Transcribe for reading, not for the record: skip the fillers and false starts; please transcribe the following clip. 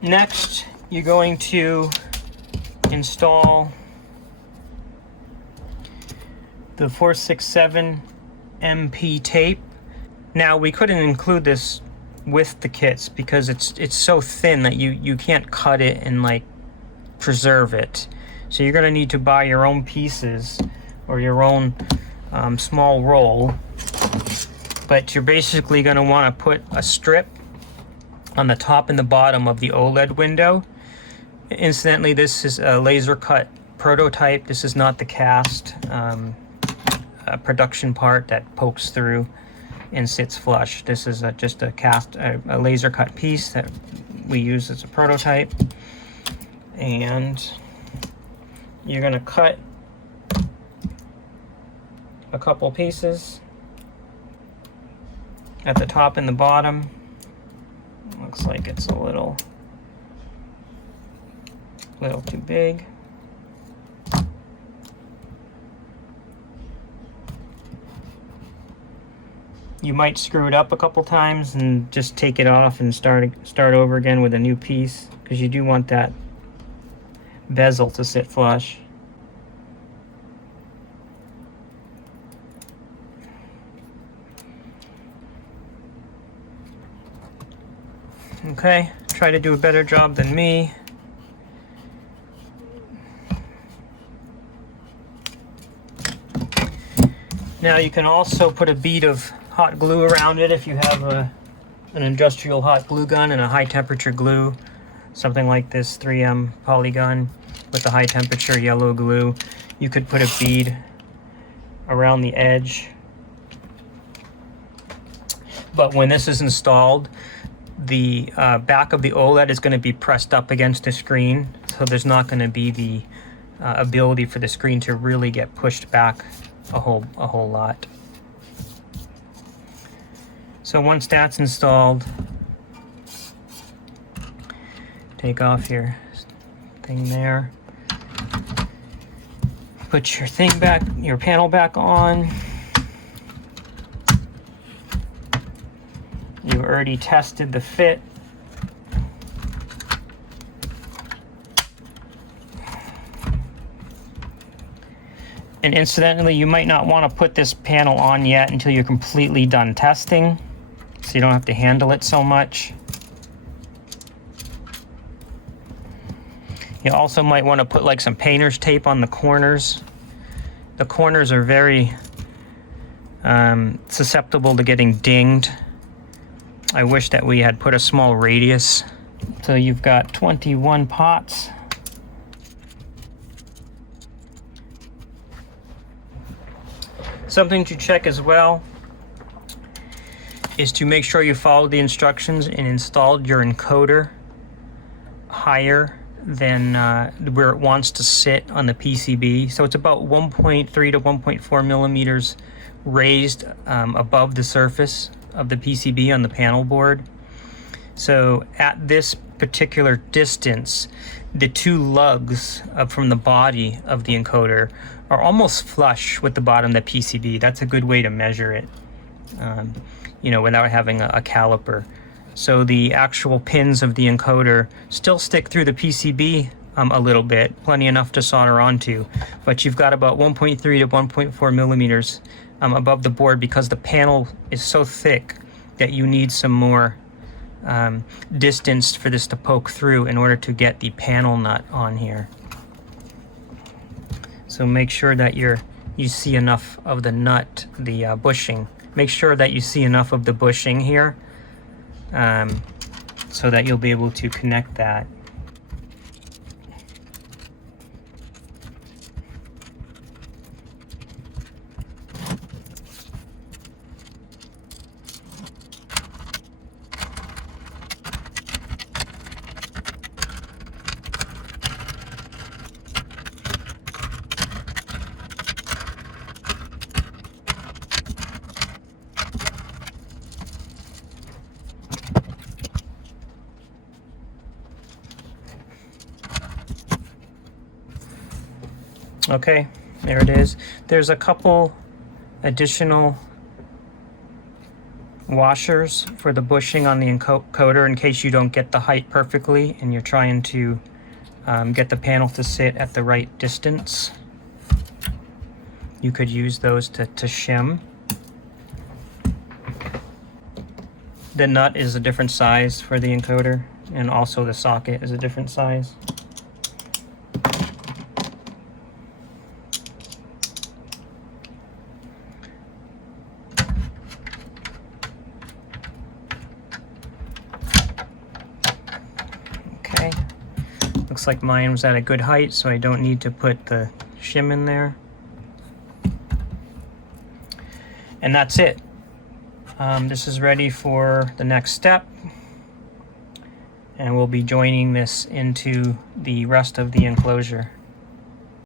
Next, you're going to install the 467 MP tape. Now, we couldn't include this with the kits because it's so thin that you can't cut it and like preserve it. So you're going to need to buy your own pieces or your own small roll. But you're basically going to want to put a strip on the top and the bottom of the OLED window. Incidentally, this is a laser cut prototype. This is not the cast production part that pokes through and sits flush. This is just a laser cut piece that we use as a prototype. And you're going to cut a couple pieces at the top and the bottom. Looks like it's a little too big. You might screw it up a couple times and just take it off and start over again with a new piece, because you do want that bezel to sit flush. Okay, try to do a better job than me. Now you can also put a bead of hot glue around it if you have an industrial hot glue gun and a high temperature glue, something like this 3M polygon with the high temperature yellow glue. You could put a bead around the edge. But when this is installed, the back of the OLED is going to be pressed up against the screen, so there's not going to be the ability for the screen to really get pushed back a whole lot. So once that's installed, take off your thing there, put your thing back, your panel back on. You already tested the fit. And incidentally, you might not want to put this panel on yet until you're completely done testing, so you don't have to handle it so much. You also might want to put like some painter's tape on the corners. The corners are very susceptible to getting dinged. I wish that we had put a small radius. So you've got 21 pots. Something to check as well is to make sure you followed the instructions and installed your encoder higher than where it wants to sit on the PCB. So it's about 1.3 to 1.4 millimeters raised above the surface of the PCB on the panel board. So at this particular distance, the two lugs from the body of the encoder are almost flush with the bottom of the PCB. That's a good way to measure it, you know, without having a caliper. So the actual pins of the encoder still stick through the PCB a little bit, plenty enough to solder onto, but you've got about 1.3 to 1.4 millimeters above the board because the panel is so thick that you need some more distance for this to poke through in order to get the panel nut on here. So make sure that you see enough of the nut, the bushing. Make sure that you see enough of the bushing here so that you'll be able to connect that. Okay, there it is. There's a couple additional washers for the bushing on the encoder in case you don't get the height perfectly and you're trying to get the panel to sit at the right distance. You could use those to shim. The nut is a different size for the encoder, and also the socket is a different size. Okay, looks like mine was at a good height, so I don't need to put the shim in there. And that's it. This is ready for the next step, and we'll be joining this into the rest of the enclosure.